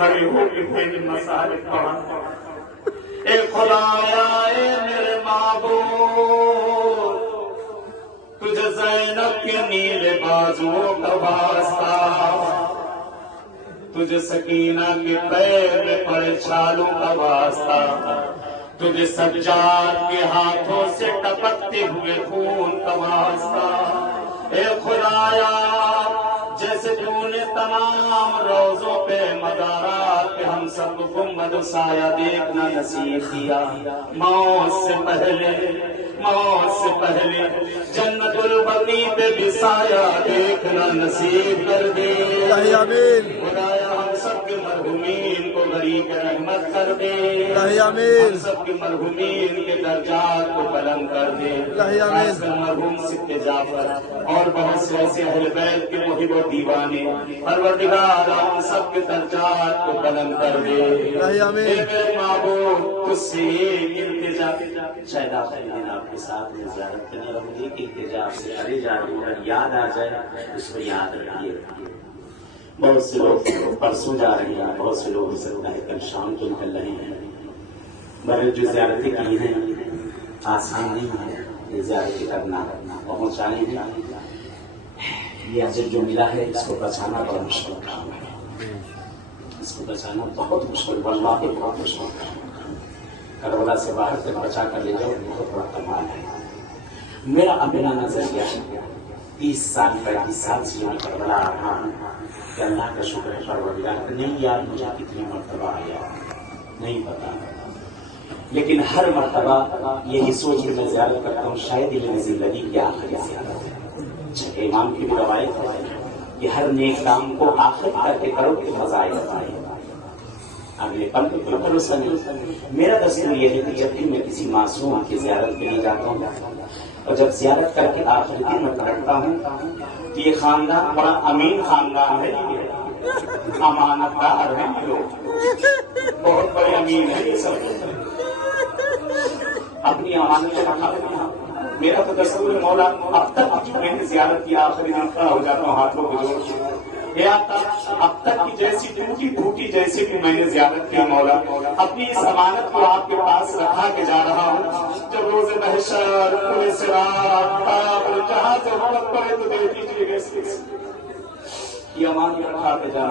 کھڑے ہو کے میرے مسائل پڑھا. اے خدایا اے میرے معبود، تجھے زینب کے نیلے بازوؤں کا واسطہ، تجھے سکینہ کے پیر میں پڑے چھالوں کا واسطہ، تجھے سجاد کے ہاتھوں سے ٹپکتے ہوئے خون کا واسطہ. اے خدایا جیسے تو نے تمام روزوں پہ مزارات پہ ہم سب کو گنبد و سایہ دیکھنا نصیب کیا، موت سے پہلے جنت البقیع پہ بھی سایہ دیکھنا نصیب کر دے. خدایا ہم سب کے مرحومین کو غریق رحمت کر دے، ہم سب کے مرحومین کے درجات کو بلند کر دے. مرحوم سکھ جعفر اور بہت سے ایسے اہل بیت کے محب و دیوانے، پروردگار ہم سب کے درجات کو بلند کر دے. اے میرے معبود تجھ سے ایک التجا، شاید آخری دن آپ کے ساتھ میں زیارت کرنے والوں ایک التجا سے کرے جا رہی ہوں، اگر یاد آ جائے اس کو یاد رکھیے. بہت سے لوگ پرسوں جا رہے ہیں، بہت سے لوگ اس وقت کل شام کو نکل رہے ہیں. بڑے جو زیارتیں کی ہیں آسان نہیں ہے یہ زیارتیں کرنا، پہنچانے ہیں. یہ اجر جو ملا ہے اس کو بچانا بڑا مشکل کام ہے، اس کو بچانا بہت مشکل، واللہ بہت مشکل کام. کربلا سے باہر سے بچا کر لے جاؤ بہت بڑا کمال ہے. میرا اپنا نظریہ 30 سال 35 سال سے میں کربلا آ رہا ہوں کہ اللہ کا شکر ہے پروردگار کا نہیں یاد مجھے کتنی مرتبہ آیا نہیں پتا، لیکن ہر مرتبہ یہی سوچ کے میں زیارت کرتا ہوں شاید یہ میری زندگی کی آخری زیارت ہے. چھٹے امام کی بھی روایت ہے کہ ہر نیک کام کو آخر کر کے کرو کہ مزہ آئے گا. اگلے پل پہ کوئی بھروسہ نہیں. میرا دستور یہ ہے کہ جب بھی میں کسی معصوم کی زیارت کے لیے جاتا ہوں اور جب زیارت کر کے آخری دن میں پلٹتا ہوں تو یہ خاندان بڑا امین خاندان ہے، امانت دار ہے لوگ، بہت بڑے امین ہے یہ سب، اپنی امانت رکھا دیتے ہیں. میرا تو دستور مولا اب تک میں نے زیارت کی آخری دن کھڑا ہو جاتا ہوں ہاتھوں کو جوڑ کے، اب تک کی جیسی ٹوٹی جیسے کہ میں نے زیارت کی مولا اپنی اس امانت کو آپ کے پاس رکھا کے جا رہا ہوں. جب روز محشر پورے صراط قبر جہاں ضرورت پڑے تو دے دیجیے گا، یہ امانت رکھا کے جا